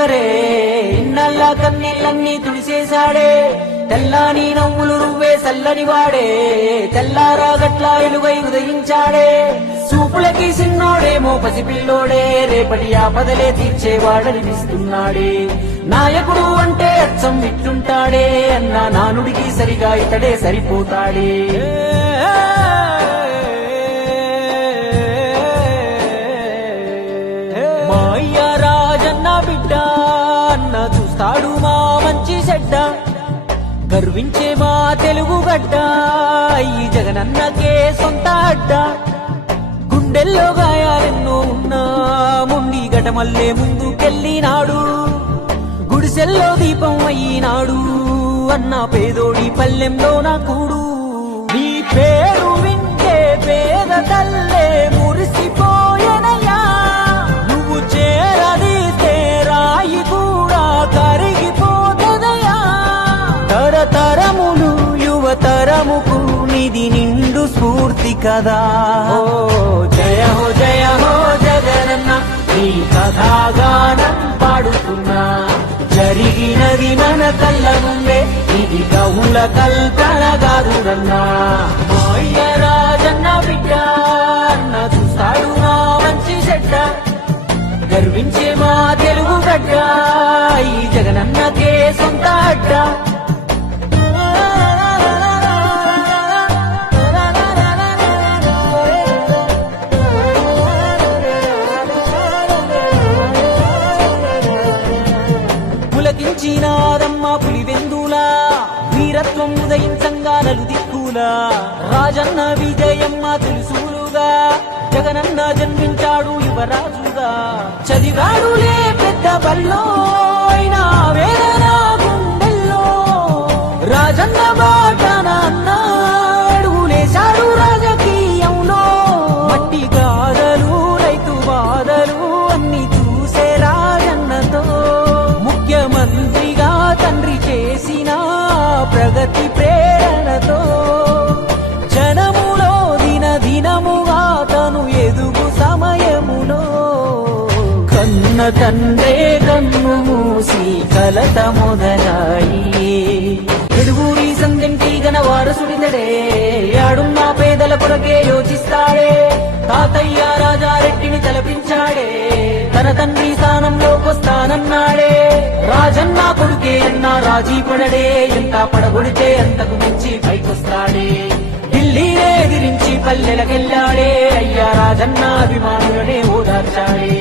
చివరే ఇన్నల్లా కన్నీళ్ళన్నీ తుడిసేశాడే తెల్లాని నవ్వులు నువ్వే చల్లని వాడే తెల్లారా గట్లా ఎలుగై ఉదయించాడే చూపులకి సిన్నోడేమో పసిపిల్లోడే రేపటి ఆపదలే తీర్చేవాడనిపిస్తున్నాడే నాయకుడు అంటే అచ్చం ఇట్టుంటాడే అన్న నానుడికి సరిగా ఇతడే సరిపోతాడే మా అయ్య రాజన్న బిడ్డ అన్న చూస్తాడు మా మంచి చెడ్డ గర్వించే మా తెలుగు గడ్డ ఈ జగనన్నకే సొంత అడ్డ గుండెల్లో గాయాలెన్నో ఉన్నా ముండి గటమల్లే ముందుకెళ్ళినాడు గుడిసెల్లో దీపం అయ్యినాడు అన్న పేదోడి పల్లెంలో నా కూడు నీ పేరు వింటే పేద తల్లే మురిసిపోయెనయ్యా నువ్వు చేరదీస్తే రాయి కూడా కరిగిపోతదయ్యా తరతరములు యువతరముకు నిధి నిండు స్ఫూర్తి కదా ఓ జయ హో జగనన్న నీ కథాగానం పాడుతున్నా జరిగినది మన కళ్ళ ముందే ఇది కవుల కల్పన కాదురన్నా మా అయ్య రాజన్న బిడ్డ అన్న చూస్తాడు నా మంచి చెడ్డ గర్వించే మా తెలుగు గడ్డ ఈ జగనన్నకే సొంత అడ్డ పులకించినాదమ్మ పులివెందులా వీరత్వం ఉదయించంగా నలుదిక్కులా రాజన్న విజయమ్మ తెలుసులుగా జగనన్న జన్మించాడు యువరాజుగా చదివాడులే పెద్ద బల్లో అయినా వేదన గుండెల్లో రాజన్న బాటన అడుగులేశాడు రాజకీయంలో మట్టి గాథలు రైతు బాధలు అన్ని చూసే రాజన్నతో ముఖ్యమంత్రిగా తండ్రి చేసిన ప్రగతి ప్రేరణతో జనములో దినదినముగా తను ఎదుగు సమయములో కన్న తండ్రే కన్ను మూసి కలత మొదలాయి ఎడుగురి సంగంటి గన వారసుడితడే ఆడున్న పేదల కొరకే యోచిస్తాడే తాతయ్య రాజారెడ్డిని తలపించాడే తన తండ్రి స్థానంలోకొస్తానన్నాడే రాజన్న కొడుకే అన్న రాజీ పడడే ఎంత పడగొడితే అంతకు మించి పైకొస్తాడే ఢిల్లీనే ఎదిరించి పల్లెలకెళ్ళాడే అయ్యా రాజన్న అభిమానులనే ఓదార్చాడే